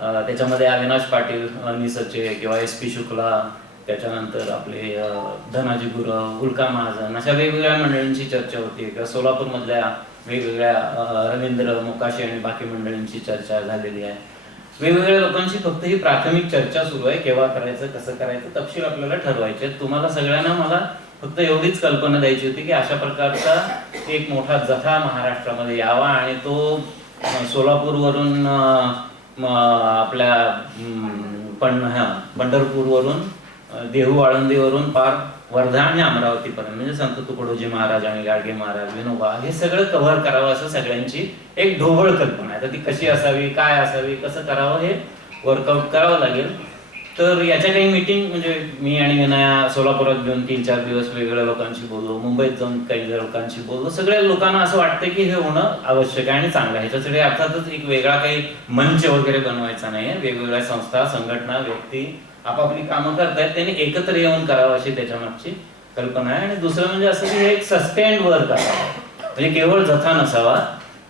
त्याच्यामध्ये अविनाश पाटील निसचे किंवा SP शुक्ला, त्याच्यानंतर आपले धनाजी गुरव, उल्का महाजन, अशा वेगवेगळ्या मंडळींची चर्चा होती किंवा सोलापूरमधल्या वेगवेगळ्या रवींद्र मोकाशी आणि बाकी मंडळींची चर्चा झालेली आहे. वेगवेगळ्या लोकांची फक्त ही प्राथमिक चर्चा सुरू आहे, केव्हा करायचं, कसं करायचं, तपशील आपल्याला ठरवायचे. तुम्हाला सगळ्यांना मला फक्त एवढीच कल्पना द्यायची होती की अशा प्रकारचा एक मोठा जथा महाराष्ट्रामध्ये यावा आणि तो सोलापूरवरून आपल्या पंढरपूरवरून, देहू आळंदीवरून पार वर्धा आणि अमरावतीपर्यंत, म्हणजे संत तुकडोजी महाराज आणि गाडगे महाराज, विनोबा, हे सगळं कव्हर करावं असं सगळ्यांची एक ढोबळ कल्पना आहे. तर ती कशी असावी, काय असावी, कसं करावं हे वर्कआउट करावं लागेल. तर याच्या काही मीटिंग, म्हणजे मी आणि विनया सोलापुरात घेऊन 3-4 दिवस वेगवेगळ्या लोकांशी बोललो, मुंबईत जाऊन काही लोकांशी बोललो. सगळ्या लोकांना असं वाटतं की हे होणं आवश्यक आहे आणि चांगलं आहे. ह्याच्यासाठी अर्थातच एक वेगळा काही मंच वगैरे बनवायचा नाही आहे. वेगवेगळ्या संस्था, संघटना, व्यक्ती आपापली कामं करतायत, त्यांनी एकत्र येऊन करावं अशी त्याच्यामागची कल्पना आहे. आणि दुसरं म्हणजे असं की हे एक सस्टेन्ड वर्क असावं, म्हणजे केवळ जथा नसावा,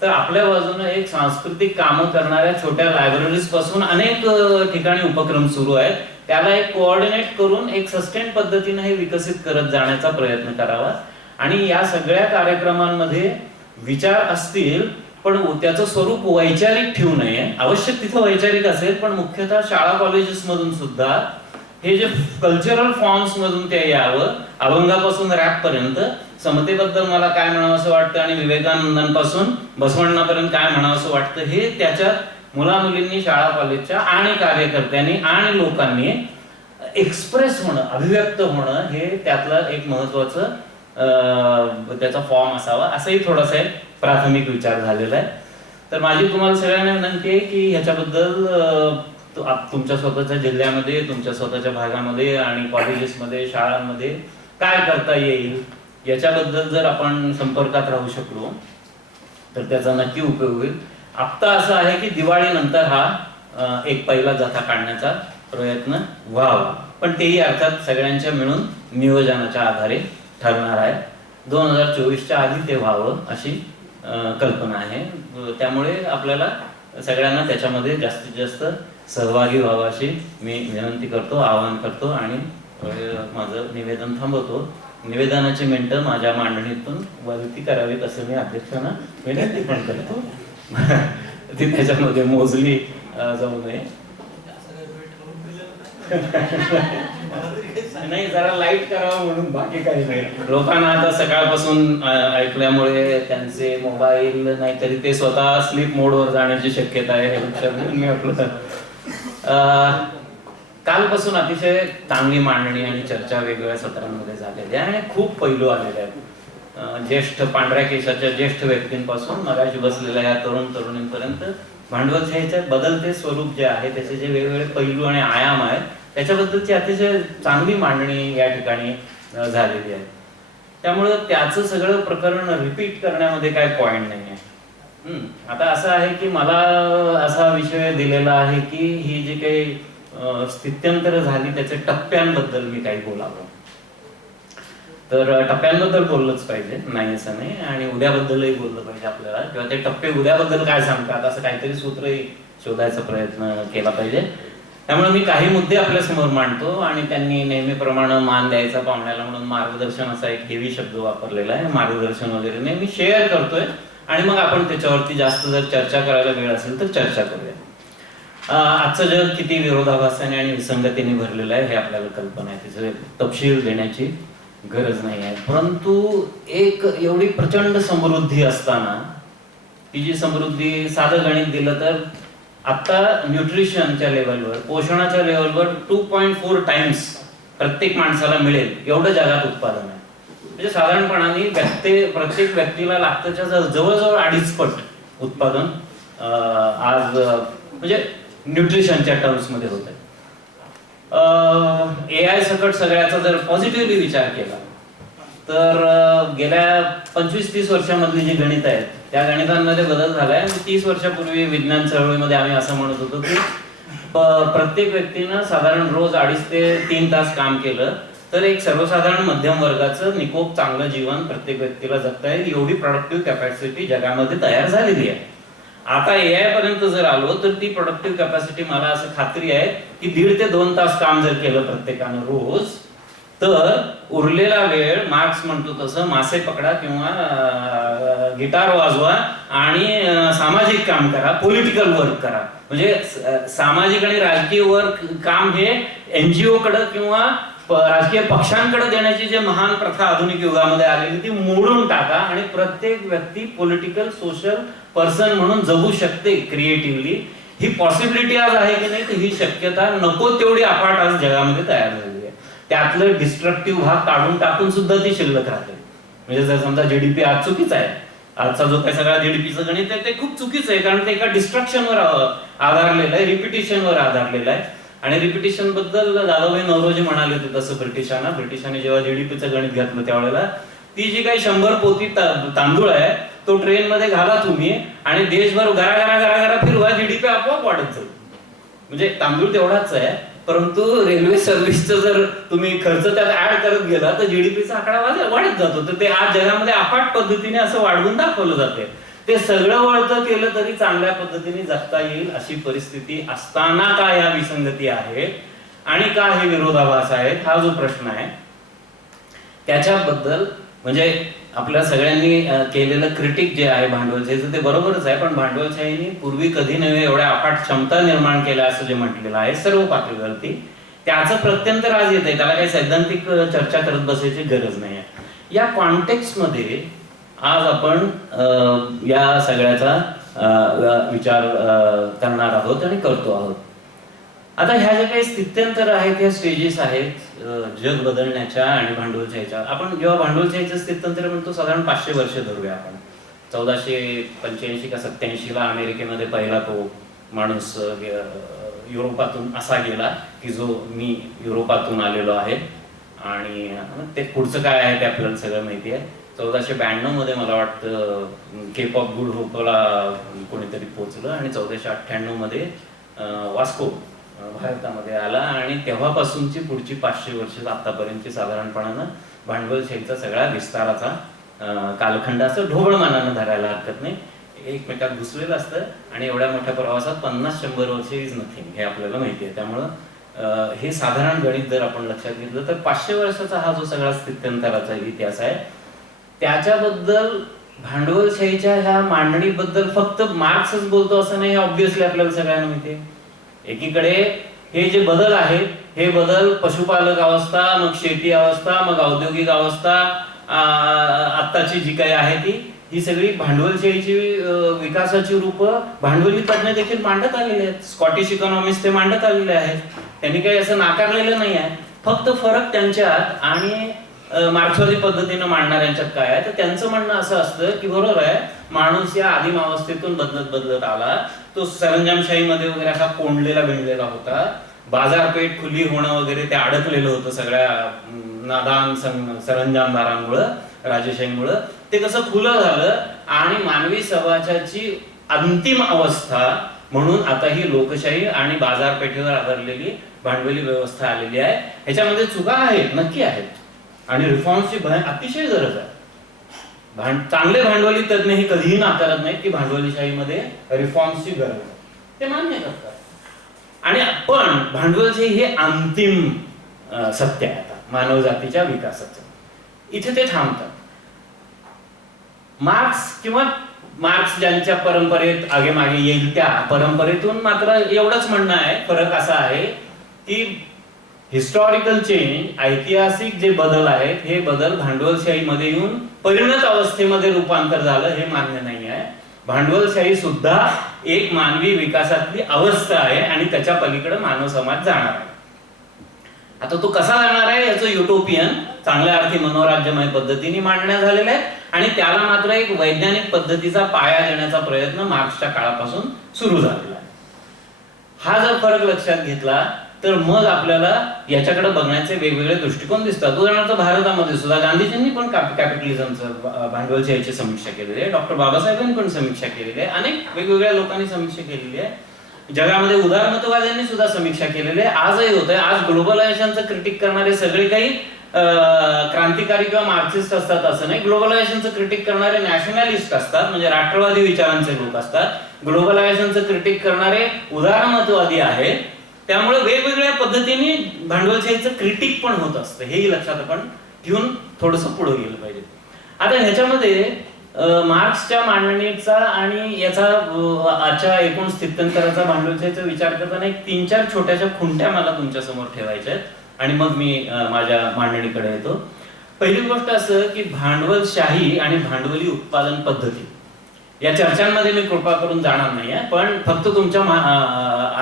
तर आपल्या बाजूने एक सांस्कृतिक कामं करणाऱ्या छोट्या लायब्ररीज पासून अनेक ठिकाणी उपक्रम सुरू आहेत. त्याला एक कोऑर्डिनेट करून एक सस्टेन पद्धतीने हे विकसित करत जाण्याचा प्रयत्न करावा. आणि या सगळ्या कार्यक्रमांमध्ये विचार असतील, पण त्याचं स्वरूप वैचारिक ठेवू नये. आवश्यक तिथं वैचारिक असेल, पण मुख्यतः शाळा कॉलेजेस मधून सुद्धा हे जे कल्चरल फॉर्म्स मधून ते यावं. अभंगापासून रॅप पर्यंत समतेबद्दल मला काय म्हणावं असं वाटतं आणि विवेकानंदांपासून बसवण्णापर्यंत काय म्हणावं असं वाटतं, हे त्याच्यात मुलामुलींनी, शाळा कॉलेजच्या आणि कार्यकर्त्यांनी आणि लोकांनी एक्सप्रेस होणं, अभिव्यक्त होणं, हे त्यातलं एक महत्वाचं त्याचा फॉर्म असावा, असंही थोडासा एक प्राथमिक विचार झालेला आहे. तर माझी तुम्हाला सगळ्यांना विनंती आहे की ह्याच्याबद्दल तुमच्या स्वतःच्या जिल्ह्यामध्ये, तुमच्या स्वतःच्या भागामध्ये आणि कॉलेजेसमध्ये, शाळांमध्ये काय करता येईल याच्याबद्दल जर आपण संपर्कात राहू शकलो तर त्याचा नक्की उपयोग होईल. आत्ता असं आहे की दिवाळीनंतर हा एक पहिला जथा काढण्याचा प्रयत्न व्हावा, पण तेही अर्थात सगळ्यांच्या मिळून नियोजनाच्या आधारे ठरणार आहे. 2024च्या आधी ते व्हावं अशी कल्पना आहे. त्यामुळे आपल्याला सगळ्यांना त्याच्यामध्ये जास्तीत जास्त सहभागी व्हावं अशी मी विनंती करतो, आवाहन करतो आणि माझं निवेदन थांबवतो. निवेदनाची मिनिटं माझ्या मांडणीतून वरती करावीत असं मी अध्यक्षांना विनंती पण करतो. ती त्याच्यामध्ये मोजली जाऊ नये. नाही, जरा लाईट करावं म्हणून, बाकी काही नाही. लोकांना आता सकाळपासून ऐकल्यामुळे त्यांचे मोबाईल, नाहीतरी ते स्वतः स्लीप मोडवर जाण्याची शक्यता आहे. हे लक्षात घेऊन मी आपलं कालपासून अतिशय चांगली मांडणी आणि चर्चा वेगवेगळ्या सत्रांमध्ये झालेली आहे आणि खूप पैलू आलेले आहेत. ज्येष्ठ पांढऱ्या केशाच्या ज्येष्ठ व्यक्तींपासून मगाशी बसलेल्या या तरुण तरुणींपर्यंत भांडवलशाहीचे बदलते स्वरूप जे आहे, त्याचे जे वेगवेगळे पैलू आणि आयाम आहेत, त्याच्याबद्दलची अतिशय चांगली मांडणी या ठिकाणी झालेली आहे. त्यामुळे त्याचं सगळं प्रकरण रिपीट करण्यामध्ये काय पॉइंट नाही आहे. आता असं आहे की मला असा विषय दिलेला आहे की ही जी काही स्थित्यंतर झाली त्याच्या टप्प्यांबद्दल मी काही बोलावं. तर टप्प्यांबद्दल बोललंच पाहिजे, नाही असं नाही, आणि उद्याबद्दलही बोललं पाहिजे आपल्याला, किंवा ते टप्पे उद्याबद्दल काय सांगतात असं काहीतरी सूत्रही शोधायचा प्रयत्न केला पाहिजे. त्यामुळे मी काही मुद्दे आपल्या समोर मांडतो आणि त्यांनी नेहमीप्रमाणे मान द्यायचा पाहुण्याला म्हणून मार्गदर्शन असा एक हेवी शब्द वापरलेला आहे. मार्गदर्शन वगैरे नाही, मी शेअर करतोय आणि मग आपण त्याच्यावरती जास्त जर चर्चा करायला वेळ असेल तर चर्चा करूया. आजचं जग किती विरोधाभासाने आणि विसंगतीने भरलेलं आहे हे आपल्याला कल्पना आहे, त्याचे तपशील देण्याची गरज नाही आहे. परंतु एक एवढी प्रचंड समृद्धी असताना, ती जी समृद्धी साधं गणित दिलं तर आता न्यूट्रिशनच्या लेवलवर, पोषणाच्या लेवलवर 2.4 टाइम्स प्रत्येक माणसाला मिळेल एवढं जगात उत्पादन आहे. म्हणजे साधारणपणाने प्रत्येक व्यक्तीला लागतच्या जवळजवळ 2.5 पट उत्पादन आज म्हणजे न्यूट्रिशनच्या टर्म्स मध्ये होत आहे. AI सकट सगळ्याचा जर पॉझिटिव्हली विचार केला तर गेल्या 25-30 वर्षांमधली जी गणित आहेत त्या गणितांमध्ये बदल झालाय. 30 वर्षापूर्वी विज्ञान चळवळीमध्ये आम्ही असं म्हणत होतो की प्रत्येक व्यक्तीनं साधारण रोज 2.5 ते 3 तास काम केलं तर एक सर्वसाधारण मध्यम वर्गाचं निकोप चांगलं जीवन प्रत्येक व्यक्तीला जगता येईल, एवढी प्रोडक्टिव्ह कॅपॅसिटी जगामध्ये तयार झालेली आहे. आता AI पर्यंत जर आलो तर ती प्रोडक्टिव्ह कॅपॅसिटी मला असं खात्री आहे की 1.5 ते 2 तास काम जर केलं प्रत्येकानं रोज, तर उरलेला वेळ मार्क्स म्हणतो तसं मासे पकडा किंवा गिटार वाजवा आणि सामाजिक काम करा, पॉलिटिकल वर्क करा. म्हणजे सामाजिक आणि राजकीय वर्क काम हे NGO कडे किंवा राजकीय पक्षांकडे देण्याची जे महान प्रथा आधुनिक युगामध्ये आलेली ती मोडून टाका आणि प्रत्येक व्यक्ती पॉलिटिकल सोशल पर्सन म्हणून जगू शकते क्रिएटिव्हली. ही पॉसिबिलिटी आज आहे की नाही, तर ही शक्यता नको तेवढी अफाट आज जगामध्ये तयार झालेली आहे. त्यातलं डिस्ट्रक्टिव्ह भाग काढून टाकून सुद्धा ती शिल्लक राहते. म्हणजे जर समजा GDP आज चुकीचा आहे, आजचा जो काही सगळा GDPचं गणित आहे ते खूप चुकीचं आहे, कारण ते एका डिस्ट्रक्शनवर आधारलेलं आहे, रिपिटेशनवर आधारलेलं आहे. आणि रिपिटेशन बद्दल दादाभाई नौरोजी म्हणाले होते तसं ब्रिटिशांनी जेव्हा GDPचं गणित घातलं त्यावेळेला, ती जी काही 100 पोती तांदूळ आहे तो ट्रेन मध्ये घाला तुम्ही आणि देशभर घरा फिरवा, GDP आपोआप वाढत जाईल. म्हणजे तांदूळ तेवढाच आहे, परंतु रेल्वे सर्व्हिसचं जर तुम्ही खर्च त्यात ऍड करत गेला तर GDPचा आकडा वाढत जातो. तर ते आज जगामध्ये अफाट पद्धतीने असं वाढवून दाखवलं जाते. ते सगळं वळतं केलं तरी चांगल्या पद्धतीने जगता येईल अशी परिस्थिती असताना का या विसंगती आहेत आणि का हे विरोधाभास आहेत, हा जो प्रश्न आहे त्याच्याबद्दल म्हणजे आपल्या सगळ्यांनी केलेलं क्रिटिक जे आहे भांडवलशाहीचं ते बरोबरच आहे. पण भांडवलशाहीने पूर्वी कधी नव्हे एवढ्या अफाट क्षमता निर्माण केल्या असं जे म्हटलेलं आहे सर्व पातळीवरती, त्याचं प्रत्यंतर आज येत आहे. त्याला काही सैद्धांतिक चर्चा करत बसायची गरज नाही आहे. या कॉन्टेक्स्ट मध्ये आज आपण या सगळ्याचा विचार करणार आहोत आणि करतो आहोत. आता ह्या ज्या काही स्थित्यंतर आहेत, ह्या स्टेजेस आहेत जग बदलण्याच्या आणि भांडवलशाहीच्या. आपण जेव्हा भांडवलशाहीचं स्थित्यंतर म्हणतो साधारण 500 वर्ष धरूया आपण. 1485 का 87 ला अमेरिकेमध्ये पहिला तो माणूस युरोपातून असा गेला की जो मी युरोपातून आलेलो आहे. आणि ते पुढचं काय आहे ते आपल्याला सगळं माहिती आहे. 1492 मध्ये मला वाटतं केप ऑफ गुड होपला कोणीतरी पोहोचलं आणि 1498 मध्ये वास्को भारतामध्ये आला. आणि तेव्हापासूनची पुढची 500 वर्ष आतापर्यंतची साधारणपणानं भांडवलशाहीचा सगळा विस्ताराचा कालखंड असं ढोबळमानानं धरायला हरकत नाही. एकमेकात घुसलेलं असतं आणि एवढ्या मोठ्या प्रवासात 50-100 वर्ष इज नथिंग हे आपल्याला माहिती आहे. त्यामुळं हे साधारण गणित जर आपण लक्षात घेतलं तर 500 वर्षाचा हा जो सगळा स्थित्यंतराचा इतिहास आहे त्याच्याबद्दल भांडवलशाहीच्या ह्या मांडणीबद्दल फक्त मार्क्सच बोलतो असं नाही, ऑब्व्हियसली आपल्याला सगळ्यांना माहिती आहे. एकीकडे हे जे बदल आहेत हे बदल पशुपालक अवस्था, मग शेती अवस्था, मग औद्योगिक अवस्था, आत्ताची जी काही आहे ही सगळी भांडवलशाहीची विकासाची रूप भांडवली तज्ञ देखील मांडत आलेले आहेत. स्कॉटिश इकॉनॉमिस्ट ते मांडत आलेले आहेत. त्यांनी काही असं नाकारलेलं नाही आहे. फक्त फरक त्यांच्यात आणि मार्क्सवादी पद्धतीनं मांडणाऱ्यांच्यात काय आहे तर त्यांचं म्हणणं असं असतं की बरोबर आहे, माणूस या आदिम अवस्थेतून बदलत आला. तो सरंजामशाहीमध्ये वगैरे असा कोंडलेला भिंडलेला होता. बाजारपेठ खुली होणं वगैरे ते अडकलेलं होतं सगळ्या नादान सरंजामदारांमुळं, राजेशाहीमुळं. ते कसं खुलं झालं आणि मानवी समाजाची अंतिम अवस्था म्हणून आता ही लोकशाही आणि बाजारपेठेवर आधारलेली भांडवली व्यवस्था आलेली आहे. ह्याच्यामध्ये चुका आहेत, नक्की आहेत, आणि रिफॉर्म्सची अतिशय गरज आहे. चांगले भांडवली तज्ञ हे कधीही नाकारत नाहीत की भांडवलीशाहीमध्ये रिफॉर्म्सची गरज आहे, ते मान्य करतात. आणि पण भांडवलशाही हे अंतिम सत्य आहे आता मानव जातीच्या विकासाचं. इथे ते थांबतात. मार्क्स ज्यांच्या परंपरेत आगे मागे येईल त्या परंपरेतून मात्र एवढंच म्हणणं आहे, फरक असा आहे की हिस्टॉरिकल चेंज, ऐतिहासिक जे बदल आहेत हे बदल भांडवलशाहीमध्ये येऊन परिणत अवस्थेमध्ये रूपांतर झालं हे मान्य नाही आहे. भांडवलशाही सुद्धा एक मानवी विकासातली अवस्था आहे आणि त्याच्या पलीकडे मानव समाज जाणार आहे. आता तो कसा जाणार आहे याचं युटोपियन चांगल्या अर्थी मनोराज्यमय पद्धतीने मांडण्यात झालेलं आहे आणि त्याला मात्र एक वैज्ञानिक पद्धतीचा पाया देण्याचा प्रयत्न मार्क्सच्या काळापासून सुरू झालेला आहे. हा जर फरक लक्षात घेतला तर मग आपल्याला याच्याकडे बघण्याचे वेगवेगळे दृष्टिकोन दिसतात. उदाहरणार्थ भारतामध्ये सुद्धा गांधीजींनी पण कॅपिटलिझमचं भांडवलशाहीची समीक्षा केलेली आहे. डॉक्टर बाबासाहेबांनी पण समीक्षा केलेली आहे. अनेक वेगवेगळ्या लोकांनी समीक्षा केलेली आहे. जगामध्ये उदारमतवाद्यांनी सुद्धा समीक्षा केलेली आहे. आजही होत आहे. आज ग्लोबलायझेशनचं क्रिटिक करणारे सगळे काही क्रांतिकारी किंवा मार्क्सिस्ट असतात असं नाही. ग्लोबलायझेशनचं क्रिटिक करणारे नॅशनलिस्ट असतात, म्हणजे राष्ट्रवादी विचारांचे लोक असतात. ग्लोबलायझेशनचं क्रिटिक करणारे उदारमतवादी आहेत. त्यामुळे वेगवेगळ्या पद्धतीने भांडवलशाहीचं क्रिटिक पण होत असतं, हेही लक्षात आपण घेऊन थोडंसं पुढे गेलं पाहिजे. आता ह्याच्यामध्ये मार्क्सच्या मांडणीचा आणि याचा आजच्या एकूण स्थित्यंतराचा भांडवलशाहीचा विचार करताना एक 3-4 छोट्याशा खुंट्या मला तुमच्या समोर ठेवायच्या आहेत आणि मग मी माझ्या मांडणीकडे येतो. पहिली गोष्ट असं की भांडवलशाही आणि भांडवली उत्पादन पद्धती या चर्चांमध्ये मी कृपा करून जाणार नाही आहे, पण फक्त तुमच्या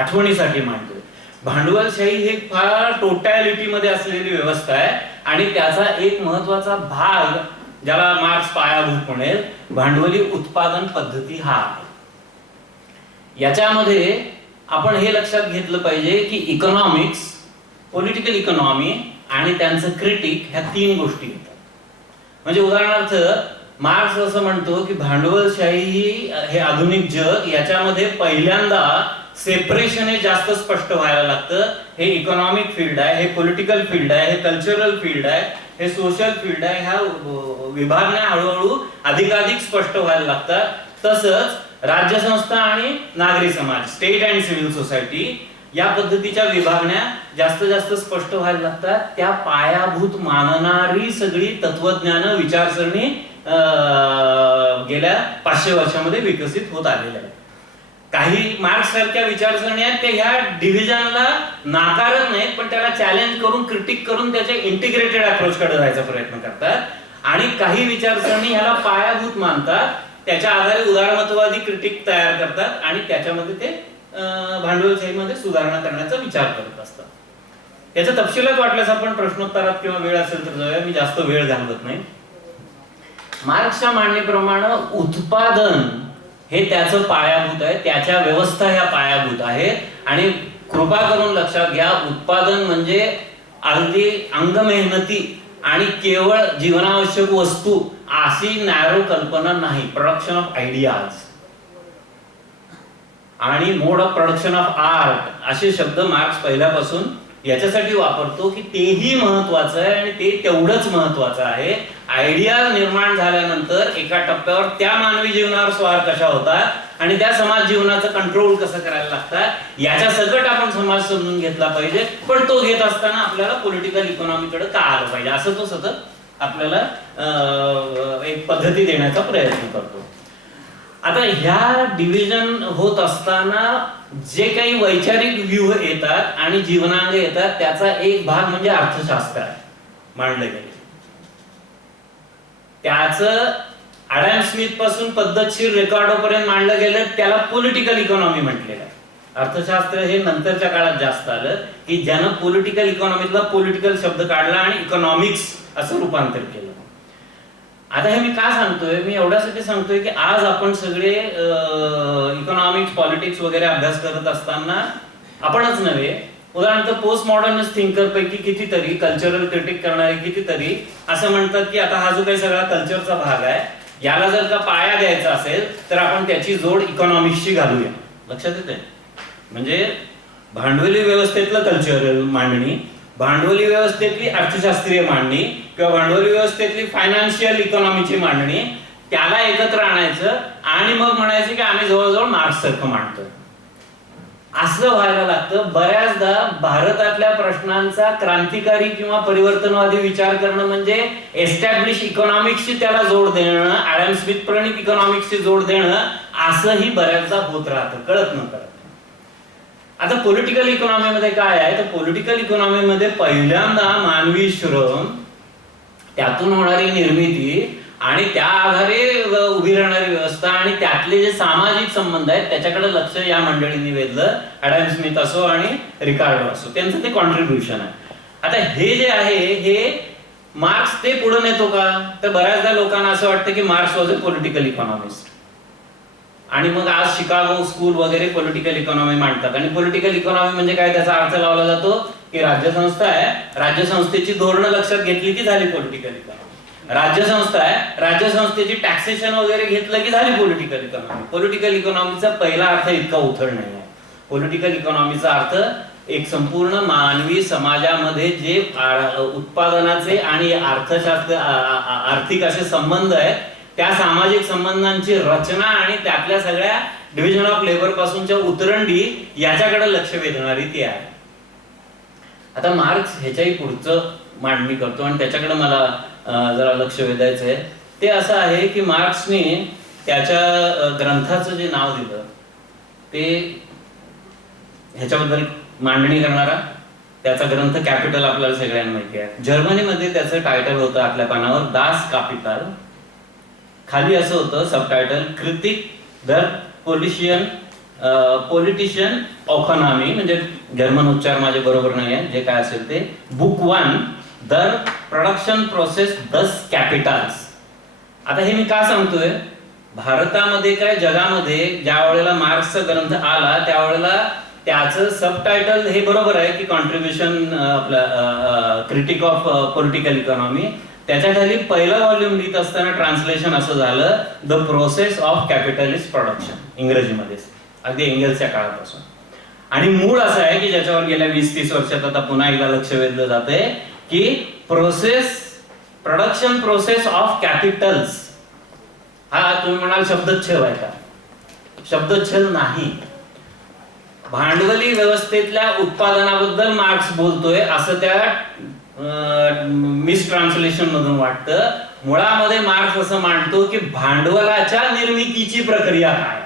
आठवणीसाठी मांडतोय. भांडवलशाही हे फार टोटॅलिटीमध्ये असलेली व्यवस्था आहे आणि त्याचा एक महत्वाचा भाग ज्याला मार्क्स पायाभूत म्हणेल भांडवली उत्पादन पद्धती हा आहे. याच्यामध्ये आपण हे लक्षात घेतलं पाहिजे की इकॉनॉमिक्स, पॉलिटिकल इकॉनॉमी आणि त्यांचं क्रिटिक ह्या 3 गोष्टी येतात. म्हणजे उदाहरणार्थ मार्क्स असं म्हणतो की भांडवलशाही हे आधुनिक जग याच्यामध्ये पहिल्यांदा सेपरेशन हे जास्त स्पष्ट व्हायला लागतं. हे इकॉनॉमिक फील्ड आहे, हे पॉलिटिकल फील्ड आहे, हे कल्चरल फील्ड आहे, हे सोशल फील्ड आहे. ह्या विभागण्या हळूहळू अधिकाधिक स्पष्ट व्हायला लागतात. तसंच राज्यसंस्था आणि नागरी समाज, स्टेट अँड सिव्हिल सोसायटी या पद्धतीच्या विभागण्या जास्त जास्त स्पष्ट व्हायला लागतात. त्या पायाभूत मानणारी सगळी तत्वज्ञान विचारसरणी गेल्या 500 वर्षामध्ये विकसित होत आलेल्या आहेत. काही मार्क्स सारख्या विचारसरणी आहेत ते ह्या डिव्हिजनला नाकारत नाहीत, पण त्याला चॅलेंज करून क्रिटिक करून त्याच्या इंटिग्रेटेड अप्रोच कडे जायचा प्रयत्न करतात. आणि काही विचारसरणी ह्याला पायाभूत मानतात, त्याच्या आधारे उदारमतवादी क्रिटिक तयार करतात आणि त्याच्यामध्ये ते भांडवलशाहीमध्ये सुधारणा करण्याचा विचार करत असतात. याच्या तपशिलात वाटल्यास आपण प्रश्नोत्तरात किंवा वेळ असेल तर जाऊया, मी जास्त वेळ घालवत नाही. मार्क्सच्या मांडणीप्रमाणे उत्पादन हे त्याचं पायाभूत आहे, त्याच्या व्यवस्था ह्या पायाभूत आहेत आणि कृपा करून लक्षात घ्या, उत्पादन म्हणजे अगदी अंगमेहनती आणि केवळ जीवनावश्यक वस्तू अशी नॅरो कल्पना नाही. प्रोडक्शन ऑफ आयडियाज आणि मोड ऑफ प्रोडक्शन ऑफ आर्ट असे शब्द मार्क्स पहिल्यापासून याच्यासाठी वापरतो की तेही महत्वाचं आहे आणि ते तेवढंच महत्वाचं आहे. आयडिया निर्माण झाल्यानंतर एका टप्प्यावर त्या मानवी जीवनावर स्वार कशा होतात आणि त्या समाज जीवनाचं कंट्रोल कसं करायला लागतात याच्या सकट आपण समाज समजून घेतला पाहिजे. पण तो घेत असताना आपल्याला पॉलिटिकल इकॉनॉमीकडे का आलं पाहिजे असं तो सतत आपल्याला एक पद्धती देण्याचा प्रयत्न करतो. आता ह्या डिव्हिजन होत असताना जे काही वैचारिक व्यूह येतात आणि जीवनांग येतात त्याचा एक भाग म्हणजे अर्थशास्त्र आहे मांडले गेले. त्याचं ॲडम स्मिथ पासून पद्धतशीर रेकॉर्डो पर्यंत मांडलं गेलं, त्याला पॉलिटिकल इकॉनॉमी म्हटलेलं आहे. अर्थशास्त्र हे नंतरच्या काळात जास्त आलं की ज्यानं पॉलिटिकल इकॉनॉमीतला पॉलिटिकल शब्द काढला आणि इकॉनॉमिक्स असं रूपांतर केलं. आता हे मी का सांगतोय, मी एवढ्यासाठी सांगतोय की आज आपण सगळे इकॉनॉमिक्स, पॉलिटिक्स वगैरे अभ्यास करत असताना आपणच नव्हे, उदाहरणार्थ पोस्ट मॉडर्निस्ट थिंकर पैकी कितीतरी, कल्चरल क्रिटिक करणारे कितीतरी असं म्हणतात की आता हा जो काही सगळा कल्चरचा भाग आहे याला जर का पाया द्यायचा असेल तर आपण त्याची जोड इकॉनॉमिक्सशी घालूया. लक्षात येते? म्हणजे भांडवली व्यवस्थेतलं कल्चरल मांडणी, भांडवली व्यवस्थेतली अर्थशास्त्रीय मांडणी किंवा भांडवली व्यवस्थेतली फायनान्शियल इकॉनॉमीची मांडणी, त्याला एकत्र आणायचं आणि मग म्हणायचं की आम्ही जवळजवळ मार्क्स सारखं मांडतोय. असं व्हायला लागतं. बऱ्याचदा भारतातल्या प्रश्नांचा क्रांतिकारी किंवा परिवर्तनवादी विचार करणं म्हणजे एस्टॅब्लिश इकॉनॉमिक्सची त्याला जोड देणं, ॲडम स्मिथ प्रणित इकॉनॉमिक्सची जोड देणं, असंही बऱ्याचदा होत राहतं, कळत न कळत. आता पॉलिटिकल इकॉनॉमीमध्ये काय आहे तर पॉलिटिकल इकॉनॉमीमध्ये पहिल्यांदा मानवी श्रम, त्यातून होणारी निर्मिती आणि त्या आधारे उभी राहणारी व्यवस्था आणि त्यातले जे सामाजिक संबंध आहेत त्याच्याकडे लक्ष या मंडळींनी वेधलं. ॲडम स्मिथ असो आणि रिकार्डो असो, त्यांचं ते कॉन्ट्रीब्युशन आहे. आता हे जे आहे हे मार्क्स ते पुढे नेतो का, तर बऱ्याचदा लोकांना असं वाटतं की marks was a political economist आणि मग आज शिकागो स्कूल वगैरे पॉलिटिकल इकॉनॉमी मांडतात. आणि पॉलिटिकल इकॉनॉमी म्हणजे काय, त्याचा अर्थ लावला जातो की राज्यसंस्था आहे, राज्यसंस्थेची धोरणं लक्षात घेतली की झाली पॉलिटिकल इकॉनॉमी. राज्यसंस्था आहे, राज्यसंस्थेची टॅक्सेशन वगैरे घेतलं की झाली पॉलिटिकल इकॉनॉमी. पॉलिटिकल इकॉनॉमीचा पहिला अर्थ इतका उथळ नाही आहे. पॉलिटिकल इकॉनॉमीचा अर्थ एक संपूर्ण मानवी समाजामध्ये जे उत्पादनाचे आणि अर्थशास्त्र आर्थिक असे संबंध आहेत त्या सामाजिक संबंधांची रचना आणि त्यातल्या सगळ्या डिव्हिजन ऑफ लेबर पासूनच्या उतरंडी याच्याकडे लक्ष वेधणारी ती आहे. आता मार्क्स ह्याच्याही पुढचं मांडणी करतो आणि त्याच्याकडे मला जरा लक्ष वेधायचं आहे. ते असं आहे की मार्क्सने त्याच्या ग्रंथाचं जे नाव दिलं ते ह्याच्याबद्दल मांडणी करणारा त्याचा ग्रंथ कॅपिटल आपल्याला सगळ्यांना माहिती आहे. जर्मनीमध्ये त्याचं टायटल होतं आपल्या पानावर दास कॅपिटल. खाली असं होतं subtitle critic the politician economy, म्हणजे जर्मन उच्चार माझे बरोबर नाही आहे, जे काय असेल ते. बुक 1 द प्रोडक्शन प्रोसेस दस कॅपिटल्स. आता हे मी का सांगतोय, भारतामध्ये काय जगामध्ये ज्या वेळेला मार्क्सचा ग्रंथ आला त्यावेळेला त्याचं सबटायटल हे बरोबर आहे की कॉन्ट्रीब्युशन आपला क्रिटिक ऑफ पॉलिटिकल इकॉनॉमी. त्याच्या खाली पहिलं व्हॉल्यूम लिहित असताना ट्रान्सलेशन असं झालं the process of capitalist production, इंग्रजीमध्ये, अगदी एंगल्सच्या काळापासून. आणि मूळ असं आहे की ज्याच्यावर गेल्या 20-30 वर्षात आता पुन्हा एकदा लक्ष वेधलं जात आहे की प्रोडक्शन प्रोसेस ऑफ कॅपिटल्स. हा तुम्ही म्हणाल शब्दच्छल आहे का? शब्दच्छल नाही. भांडवली व्यवस्थेतल्या उत्पादनाबद्दल मार्क्स बोलतोय असं त्या मिस ट्रान्सलेशन मधून वाटतं. मुळामध्ये मार्क्स असं मांडतो की भांडवलाच्या निर्मितीची प्रक्रिया काय,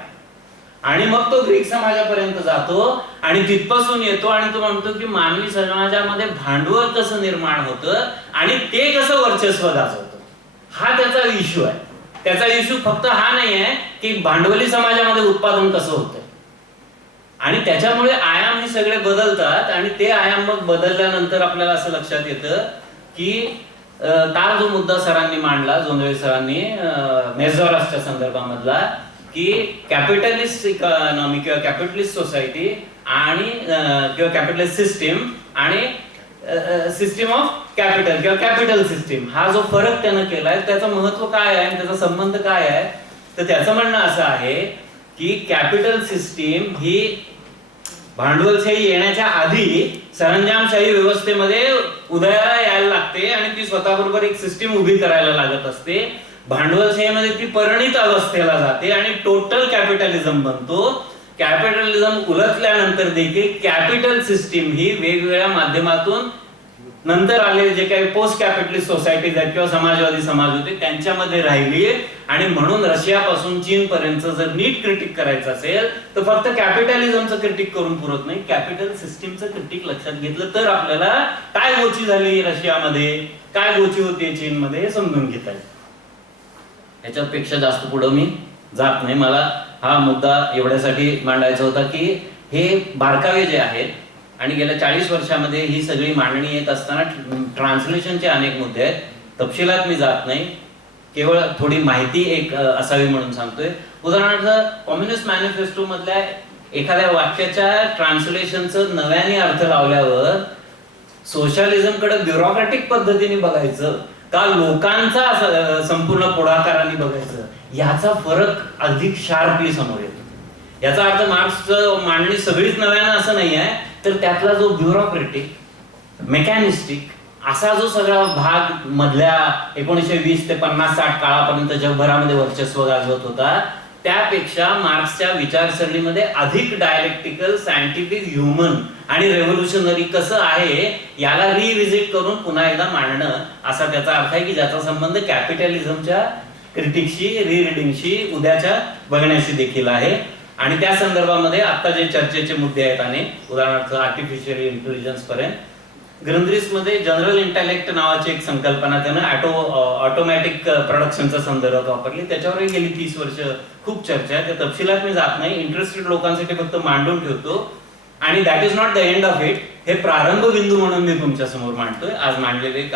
आणि मग तो ग्रीक समाजापर्यंत जातो आणि तिथपासून येतो आणि तो म्हणतो की मानवी समाजामध्ये भांडवल कसं निर्माण होतं आणि ते कसं वर्चस्व गाजवतं. हा त्याचा इश्यू आहे. त्याचा इश्यू फक्त हा नाही आहे की भांडवली समाजामध्ये उत्पादन कसं होतं, आणि त्याच्यामुळे आयाम हे सगळे बदलतात. आणि ते आयाम मग बदलल्यानंतर आपल्याला असं लक्षात येतं की काल जो मुद्दा सरांनी मांडला, जोंधळे सरांनी, मेझॉरसच्या संदर्भामधला, की कॅपिटलिस्ट इकॉनॉमी किंवा कॅपिटलिस्ट सोसायटी आणि किंवा कॅपिटलिस्ट सिस्टीम आणि सिस्टीम ऑफ कॅपिटल किंवा कॅपिटल सिस्टीम, हा जो फरक त्यानं केलाय त्याचं महत्व काय आहे, त्याचा संबंध काय आहे. तर त्याचं म्हणणं असं आहे की कॅपिटल सिस्टीम ही भांडवलशाही येण्याच्या आधी सरंजामशाही व्यवस्थेमध्ये उदयाला यायला लागते आणि ती स्वतःबरोबर एक सिस्टीम उभी करायला लागत असते. भांडवलशाहीमध्ये ती परिणित अवस्थेला जाते आणि टोटल कॅपिटलिझम बनतो. कॅपिटलिझम उलटल्यानंतर देखील कॅपिटल सिस्टीम ही वेगवेगळ्या माध्यमातून नंतर आलेले जे काही पोस्ट कॅपिटलिस्ट सोसायटीज आहेत किंवा समाजवादी समाज होते त्यांच्यामध्ये राहिली. आणि म्हणून रशियापासून चीन पर्यंत जर नीट क्रिटिक करायचं असेल तर फक्त कॅपिटलिझमचं क्रिटिक करून पुरत नाही, कॅपिटल सिस्टीमचं क्रिटिक लक्षात घेतलं तर आपल्याला काय गोची झाली रशियामध्ये, काय गोची होती चीनमध्ये हे समजून घेता येईल. याच्यापेक्षा जास्त पुढे मी जात नाही. मला हा मुद्दा एवढ्यासाठी मांडायचा होता की हे बारकावे जे आहेत आणि गेल्या 40 वर्षामध्ये ही सगळी मांडणी येत असताना ट्रान्सलेशनचे अनेक मुद्दे आहेत. तपशिलात मी जात नाही, केवळ थोडी माहिती एक असावी म्हणून सांगतोय. उदाहरणार्थ कम्युनिस्ट मॅनिफेस्टो मधल्या एखाद्या वाक्याच्या ट्रान्सलेशनचं नव्याने अर्थ लावल्यावर सोशलिझम कडे ब्युरोक्रॅटिक पद्धतीने बघायचं का लोकांचा संपूर्ण पुढाकाराने बघायचं, याचा फरक अधिक शार्पली समोर येतो. याचा अर्थ मार्क्सचं मांडणी सगळीच नव्यानं असं नाही आहे, तर त्यातला जो ब्युरोक्रॅटिक मेकॅनिस्टिक असा जो सगळा भाग मधल्या 1920 ते 50-60 काळापर्यंत जगभरामध्ये वर्चस्व गाजवत होता, त्यापेक्षा मार्क्सच्या विचारसरणीमध्ये अधिक डायलेक्टिकल, सायंटिफिक, ह्युमन आणि रेव्होल्युशनरी कसं आहे याला रिव्हिजिट करून पुन्हा एकदा मांडणं असा त्याचा अर्थ आहे की ज्याचा संबंध कॅपिटलिझमच्या क्रिटिकशी, रिरीडिंगशी, उद्याच्या बघण्याशी देखील आहे. आणि त्या संदर्भामध्ये आता जे चर्चेचे मुद्दे आहेत अनेक, उदाहरणार्थ आर्टिफिशियल इंटेलिजन्स पर्यंत, ग्रंथ्रिस मध्ये जनरल इंटेलेक्ट नावाची एक संकल्पना त्यानं ऑटोमॅटिक प्रोडक्शनच्या संदर्भात वापरली. त्याच्यावरही गेली 30 वर्ष खूप चर्चा आहे. त्या तपशिलात मी जात नाही, इंटरेस्टेड लोकांसाठी फक्त मांडून ठेवतो. आणि that is not the end of it. हे प्रारंभ बिंदू म्हणून मी तुमच्या समोर मांडतोय. आज मांडलेले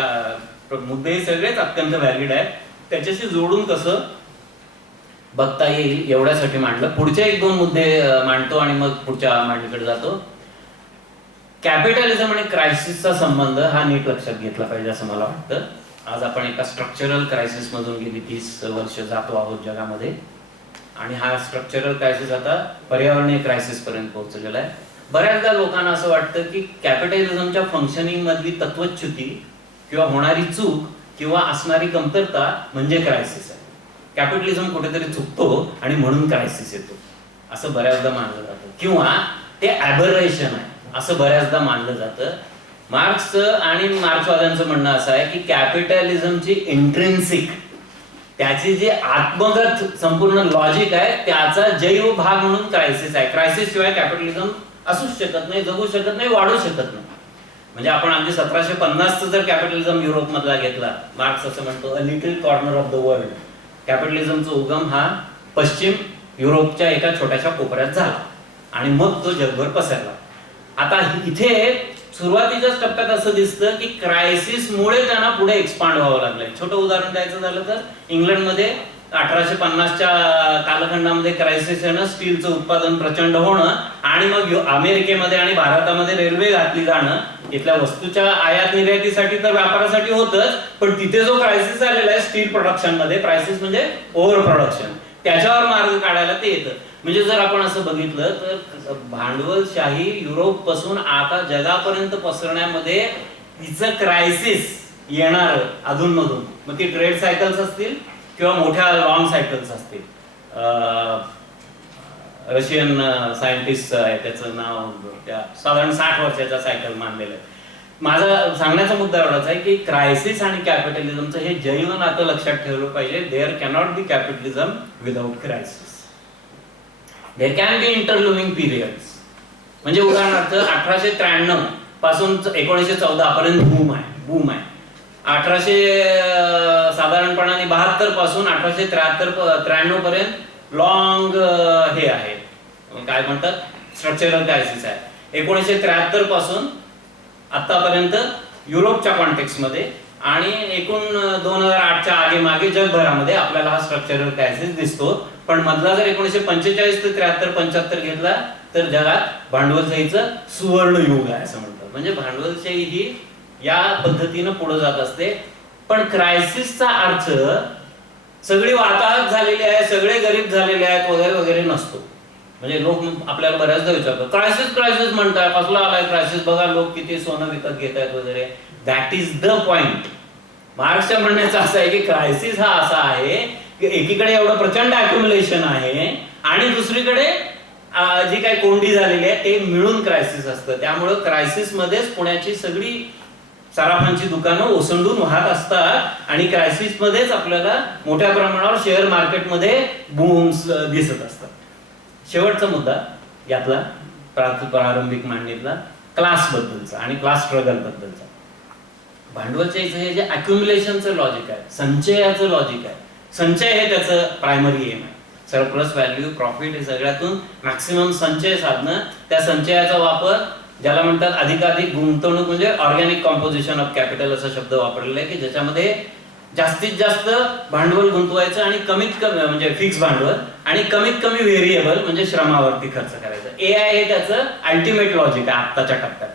मुद्दे सगळेच अत्यंत व्हॅलिड आहेत. त्याच्याशी जोडून कसं बघता येईल एवढ्यासाठी मांडलं. पुढचे 1-2 मुद्दे मांडतो आणि मग पुढच्या मांडणीकडे जातो. कॅपिटलिझम आणि क्रायसिसचा संबंध हा नीट लक्षात घेतला पाहिजे असं मला वाटतं. आज आपण एका स्ट्रक्चरल क्रायसिस मधून गेली 30 वर्ष जातो आहोत जगामध्ये, आणि हा स्ट्रक्चरल क्रायसिस आता पर्यावरणीय क्रायसिस पर्यंत पोहोचलेला आहे. बऱ्याचदा लोकांना असं वाटतं की कॅपिटलिझमच्या फंक्शनिंग मधली तत्वच्युती किंवा होणारी चूक किंवा असणारी कमतरता म्हणजे क्रायसिस आहे. कॅपिटलिझम कुठेतरी चुकतो आणि म्हणून क्रायसिस येतो. असं बऱ्याचदा मानलं जातं, किंवा ते ॲबरेशन आहे असं बऱ्याचदा मानलं जातं. मार्क्स आणि मार्क्सवाद्यांचं म्हणणं असं आहे की कॅपिटलिझमची इंट्रिन्सिक, त्याची जी आत्मगत संपूर्ण लॉजिक आहे त्याचा जैव भाग म्हणून क्रायसिस आहे. क्रायसिस शिवाय कॅपिटलिझम असूच शकत नाही, जगू शकत नाही, वाढू शकत नाही. म्हणजे आपण अगदी 1750 जर कॅपिटलिझम युरोप मधला घेतला, मार्क्स असं म्हणतो a little corner of the world, कॅपिटलिझमचा उगम हा पश्चिम युरोपच्या एका छोट्याशा कोपऱ्यात झाला आणि मग तो जगभर पसरला. आता इथे सुरुवातीच्याच टप्प्यात असं दिसतं की क्रायसिसमुळे त्यांना पुढे एक्सपांड व्हावं लागलंय. छोटं उदाहरण द्यायचं झालं तर इंग्लंडमध्ये 1850च्या कालखंडामध्ये क्रायसिस येणं, स्टीलचं उत्पादन प्रचंड होणं आणि मग अमेरिकेमध्ये आणि भारतामध्ये रेल्वे घातली जाणं, इथल्या वस्तूच्या आयात निर्यातीसाठी तर व्यापारासाठी होतच, पण तिथे जो क्रायसिस आलेला आहे स्टील प्रोडक्शन मध्ये, क्रायसिस म्हणजे ओव्हर प्रोडक्शन, त्याच्यावर मार्ग काढायला ते येतं. म्हणजे जर आपण असं बघितलं तर भांडवलशाही युरोप पासून आता जगापर्यंत पसरण्यामध्ये हिचं क्रायसिस येणार अधूनमधून, मग ती ट्रेड सायकल्स असतील किंवा मोठ्या लॉंग सायकल्स असतील. रशियन सायंटिस्ट आहे, त्याचं नाव त्या साधारण 60 वर्षाच्या सायकल मानलेलं आहे. माझा सांगण्याचा मुद्दा एवढाच आहे की क्रायसिस आणि कॅपिटलिझमचं हे जैव नातं लक्षात ठेवलं पाहिजे. There cannot be capitalism without crisis. There can be intervening periods. म्हणजे उदाहरणार्थ 1893 पासून 1914 पर्यंत बूम आहे. 1800 साधारणपणाने 72 पासून 1873 पर्यंत लॉंग हे आहे, काय म्हणतात, स्ट्रक्चरल क्रायसिस आहे. 1973 पासून आतापर्यंत युरोपच्या कॉन्टेक्स्ट मध्ये आणि एकूण 2008च्या आगे मागे जगभरामध्ये आपल्याला हा स्ट्रक्चरल क्रायसिस दिसतो. पण मधला जर 1945 ते 73-75 घेतला तर जगात भांडवलशाहीचं सुवर्ण युग आहे असं म्हणतात. म्हणजे भांडवलशाही ही या पद्धतीनं पुढे जात असते. पण क्रायसिसचा अर्थ सगळी वाताहत झालेली आहे, सगळे गरीब झालेले आहेत वगैरे वगैरे नसतो. म्हणजे लोक आपल्याला बऱ्याचदा विचारतात क्रायसिस म्हणतात, कसला आलाय क्रायसिस, बघा लोक किती सोनं विकत घेत आहेत वगैरे. That is the point. मार्क्सच्या म्हणण्याचं असं आहे की क्रायसिस हा असा आहे की एकीकडे एवढं प्रचंड अॅक्युम्युलेशन आहे आणि दुसरीकडे जी काही कोंडी झालेली आहे ते मिळून क्रायसिस असतं. त्यामुळं क्रायसिस मध्येच पुण्याची सगळी सराफांची दुकानं ओसंडून वाहत असतात आणि क्रायसिस मध्येच आपल्याला मोठ्या प्रमाणावर शेअर मार्केटमध्ये बूम्स दिसत असतात. शेवटचा मुद्दा यातला प्रारंभिक मांडणीतला क्लास बद्दलचा आणि क्लास स्ट्रगल बद्दलचा. भांडवलशाहीचं हे जे अॅक्युम्युलेशनचं लॉजिक आहे, संचयाचं लॉजिक आहे, संचय हे त्याचं प्रायमरी एम आहे. सरप्लस व्हॅल्यू, प्रॉफिट हे सगळ्यातून मॅक्सिमम संचय साधणं, त्या संचयाचा वापर ज्याला म्हणतात अधिकाधिक गुंतवणूक, म्हणजे ऑर्गॅनिक कॉम्पोजिशन ऑफ कॅपिटल असा शब्द वापरलेला आहे की ज्याच्यामध्ये जास्तीत जास्त भांडवल गुंतवायचं आणि कमीत कमी म्हणजे फिक्स भांडवल आणि कमीत कमी व्हेरिएबल म्हणजे श्रमावरती खर्च करायचा. एआय हे त्याचं अल्टिमेट लॉजिक आहे आत्ताच्या टप्प्यात.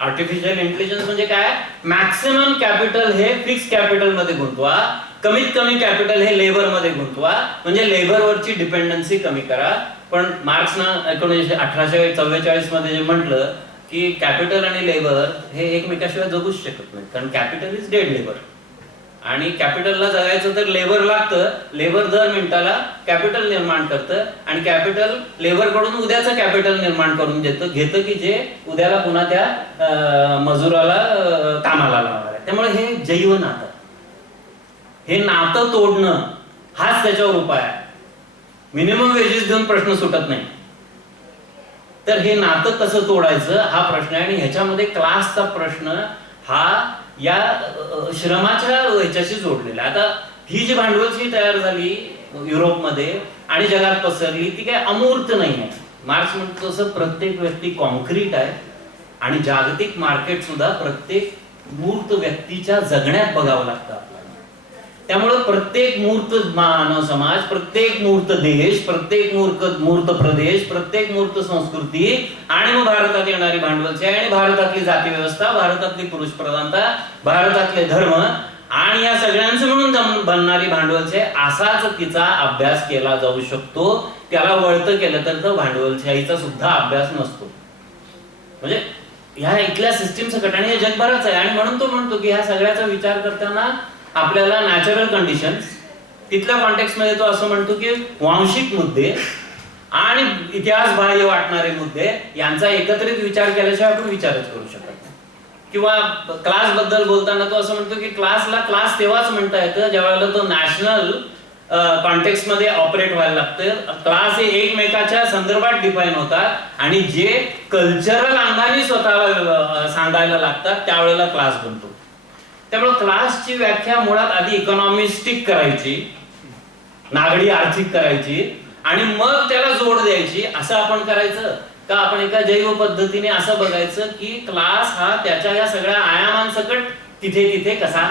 आर्टिफिशियल इंटेलिजन्स म्हणजे काय, मॅक्सिमम कॅपिटल हे फिक्स कॅपिटल मध्ये गुंतवा, कमीत कमी कॅपिटल हे लेबर मध्ये गुंतवा, म्हणजे लेबरवरची डिपेंडन्सी कमी करा. पण मार्क्सनं 1844 मध्ये जे म्हटलं की कॅपिटल आणि लेबर हे एकमेकाशिवाय जगूच शकत नाही, कारण कॅपिटल इज डेड लेबर आणि कॅपिटलला जगायचं तर लेबर लागतं. लेबर दर मिनिटाला कॅपिटल निर्माण करतं आणि कॅपिटल लेबर कडून उद्याचं कॅपिटल निर्माण करून घेतं की जे उद्याला पुन्हा त्या मजुराला कामाला लावणार आहे. त्यामुळे हे जैव नातं, हे नातं तोडणं हाच त्याच्यावर उपाय आहे. मिनिमम वेजेस देऊन प्रश्न सुटत नाही. तर हे नातं कसं तोडायचं हा प्रश्न आहे आणि ह्याच्यामध्ये क्लासचा प्रश्न हा या श्रमाच्या ह्याच्याशी जोडलेला. आता ही जी भांडवलशाही तयार झाली युरोपमध्ये आणि जगात पसरली ती काय अमूर्त नाही आहे. मार्क्स म्हणतो तसं प्रत्येक व्यक्ती कॉन्क्रीट आहे आणि जागतिक मार्केट सुद्धा प्रत्येक मूर्त व्यक्तीच्या जगण्यात बघावं लागतं आपल्याला. त्यामुळे प्रत्येक मूर्त मानव समाज, प्रत्येक मूर्त देश, प्रत्येक मूर्त प्रदेश, प्रत्येक मूर्त संस्कृती आणि मग भारतात येणारी भांडवलशाही आणि भारतातली जाती व्यवस्था, भारतातली पुरुष प्रधानता, भारतातले धर्म आणि या सगळ्यांचं म्हणून बनणारी भांडवलशाही, असाच तिचा अभ्यास केला जाऊ शकतो. त्याला वळतं केलं तर तो भांडवलशाहीचा सुद्धा अभ्यास नसतो. म्हणजे ह्या इथल्या सिस्टीम सकट आणि हे जगभराच आहे आणि म्हणून तो म्हणतो की ह्या सगळ्याचा विचार करताना आपल्याला नॅचरल कंडिशन्स, तिथल्या कॉन्टेक्स्ट मध्ये तो असं म्हणतो की वांशिक मुद्दे आणि इतिहास बाह्य वाटणारे मुद्दे यांचा एकत्रित विचार केल्याशिवाय आपण विचारच करू शकत नाही. किंवा क्लास बद्दल बोलताना तो असं म्हणतो की क्लासला क्लास तेव्हाच म्हणता येतं ज्यावेळेला तो नॅशनल कॉन्टेक्स्ट मध्ये ऑपरेट व्हायला लागतं. क्लास हे एकमेकाच्या संदर्भात डिफाईन होतात आणि जे कल्चरल अंगाने स्वतःला सांगायला लागतात त्यावेळेला क्लास बनतो. त्यामुळे क्लासची व्याख्या मुळात आधी इकॉनॉमिस्टिक करायची, नागरी आर्थिक करायची आणि मग त्याला जोड द्यायची. असं आपण करायचं का आपण एका जैव पद्धतीने असं बघायचं की क्लास हा त्याच्या या सगळ्या आयामांसकट तिथे तिथे कसा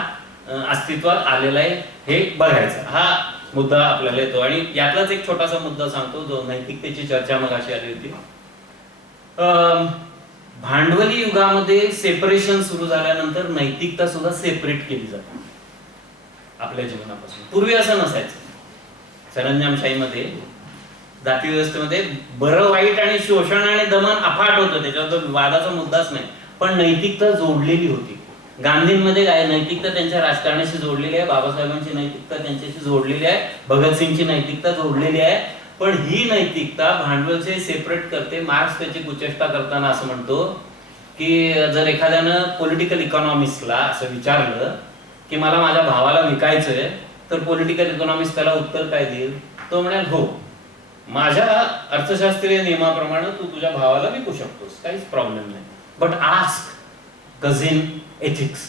अस्तित्वात आलेला आहे हे बघायचं. हा मुद्दा आपल्याला येतो. आणि यातलाच एक छोटासा मुद्दा सांगतो जो नैतिकतेची चर्चा मग अशी आली होती. भांडवली युगामध्ये सेपरेशन सुरू झाल्यानंतर नैतिकता सुद्धा सेपरेट केली जाते आपल्या जीवनापासून. पूर्वी असं नसायचं. सरंजामशाहीमध्ये जाती व्यवस्थेमध्ये बरं वाईट आणि शोषण आणि दमन अफाट होतं, त्याच्यावर वादाचा मुद्दाच नाही. पण नैतिकता जोडलेली होती. गांधींमध्ये काय नैतिकता त्यांच्या राजकारणाशी जोडलेली आहे, बाबासाहेबांची नैतिकता त्यांच्याशी जोडलेली आहे, भगतसिंगची नैतिकता जोडलेली आहे. पण ही नैतिकता भांडवलचे सेपरेट करते. मार्क्स त्याची कुचेष्टा करताना असं म्हणतो की जर एखाद्यानं पॉलिटिकल इकॉनॉमिस्टला असं विचारलं की मला माझ्या भावाला विकायचंय, तर पॉलिटिकल इकॉनॉमिस्ट त्याला उत्तर काय देईल? तो म्हणाल हो, माझ्या अर्थशास्त्रीय नियमाप्रमाणे तू तुझ्या भावाला विकू शकतोस, काहीच प्रॉब्लेम नाही. बट आस्क कझिन एथिक्स,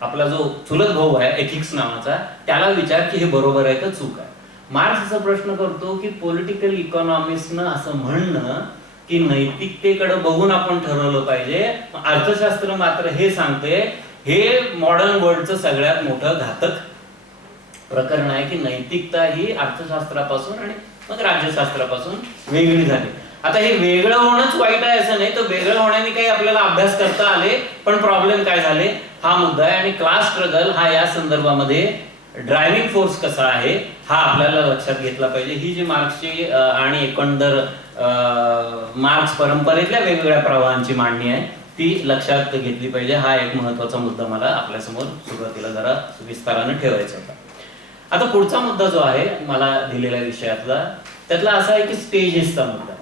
आपला जो चुलत भाऊ आहे एथिक्स नावाचा, त्याला विचार की हे बरोबर आहे का चूक आहे. मार्क्स असा प्रश्न करतो की पॉलिटिकल इकॉनॉमिस्टनं असं म्हणणं की नैतिकतेकडे बघून आपण ठरवलं पाहिजे. अर्थशास्त्र मात्र हे सांगते, हे मॉडर्न वर्ल्डचं सगळ्यात मोठं घातक प्रकरण आहे की नैतिकता ही अर्थशास्त्रापासून आणि मग राज्यशास्त्रापासून वेगळी झाली. आता हे वेगळं होणंच वाईट आहे असं नाही, तर वेगळं होण्याने काही आपल्याला अभ्यास करता आले, पण प्रॉब्लेम काय झाले हा मुद्दा आहे. आणि क्लास स्ट्रगल हा या संदर्भामध्ये ड्रायव्हिंग फोर्स कसा आहे हा आपल्याला लक्षात घेतला पाहिजे. ही जी मार्क्सची आणि एकंदर मार्क्स परंपरेतल्या वेगवेगळ्या प्रवाहांची मांडणी आहे ती लक्षात घेतली पाहिजे. हा एक महत्वाचा मुद्दा मला आपल्यासमोर सुरुवातीला जरा विस्ताराने ठेवायचा होता. आता पुढचा मुद्दा जो आहे मला दिलेल्या विषयातला, त्यातला असा आहे की स्टेजेसचा मुद्दा आहे.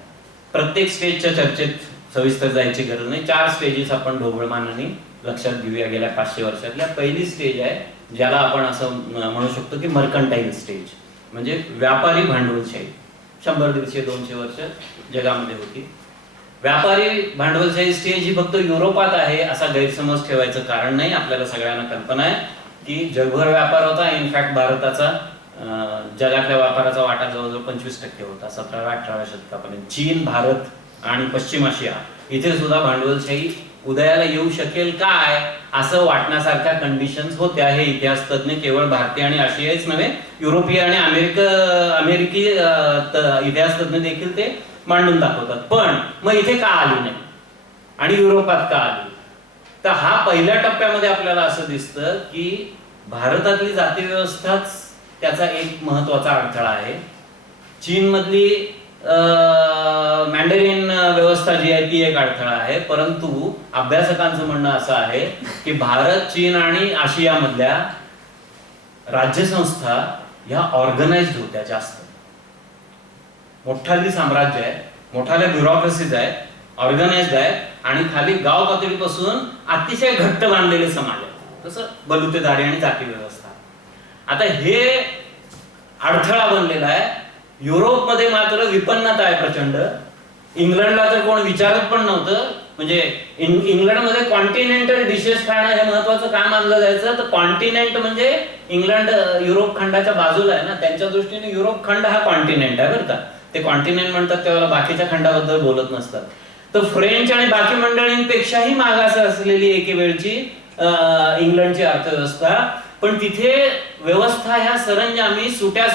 प्रत्येक स्टेजच्या चर्चेत सविस्तर जायची गरज नाही. 4 स्टेजेस आपण ढोबळमानाने लक्षात घेऊया गेल्या 500 वर्षातल्या. पहिली स्टेज आहे ज्याला आपण असं म्हणू शकतो की मर्कंटाईल स्टेज, म्हणजे व्यापारी भांडवलशाही. 100, 150, 200 वर्ष जगामध्ये होती. व्यापारी भांडवलशाही स्टेज ही फक्त युरोपात आहे असा गैरसमज ठेवायचं कारण नाही. आपल्याला सगळ्यांना कल्पना आहे की जगभर व्यापार होता. इनफॅक्ट भारताचा जगातल्या व्यापाराचा वाटा जवळजवळ 25% होता 17व्या-18व्या शतकापर्यंत. चीन, भारत आणि पश्चिम आशिया इथे सुद्धा भांडवलशाही उदयाला येऊ शकेल काय असं वाटण्यासारख्या कंडिशन्स होत्या. हे इतिहास तज्ञ केवळ भारतीय आणि आशियाईच नव्हे, युरोपीय आणि अमेरिकी इतिहास तज्ञ देखील ते मांडून दाखवतात. पण मग इथे का आली नाही आणि युरोपात का आली? तर हा पहिल्या टप्प्यामध्ये आपल्याला असं दिसतं की भारतातली जाती व्यवस्थाच त्याचा एक महत्वाचा अडथळा आहे. चीन मधली मॅन्डरिन व्यवस्था जी आहे ती एक अडथळा आहे. परंतु अभ्यासकांचं म्हणणं असं आहे की भारत, चीन आणि आशियामधल्या राज्यसंस्था ह्या ऑर्गनाइज्ड होत्या जास्त. मोठाली साम्राज्य आहे, मोठाल्या ब्युरोक्रेसीज आहे, ऑर्गनाइज्ड आहे आणि खाली गाव पातळीपासून अतिशय घट्ट बांधलेले समाज आहे, तसं बलुतेदारी आणि जाती व्यवस्था. आता हे अडथळा बनलेला आहे. युरोपमध्ये मात्र विपन्नता आहे प्रचंड. इंग्लंडला तर कोण विचारत पण नव्हतं. म्हणजे इंग्लंडमध्ये कॉन्टिनेंटल डिशेस खाणं हे महत्वाचं काय मानलं जायचं. तर कॉन्टिनेंट म्हणजे इंग्लंड युरोप खंडाच्या बाजूला आहे ना, त्यांच्या दृष्टीने युरोप खंड हा कॉन्टिनेंट आहे बरं का. ते कॉन्टिनेंट म्हणतात तेव्हा बाकीच्या खंडाबद्दल बोलत नसतात. तर फ्रेंच आणि बाकी मंडळींपेक्षाही मागास असलेली एके वेळची इंग्लंडची अर्थव्यवस्था. पण तिथे व्यवस्था ह्या सरंजामी सुट्या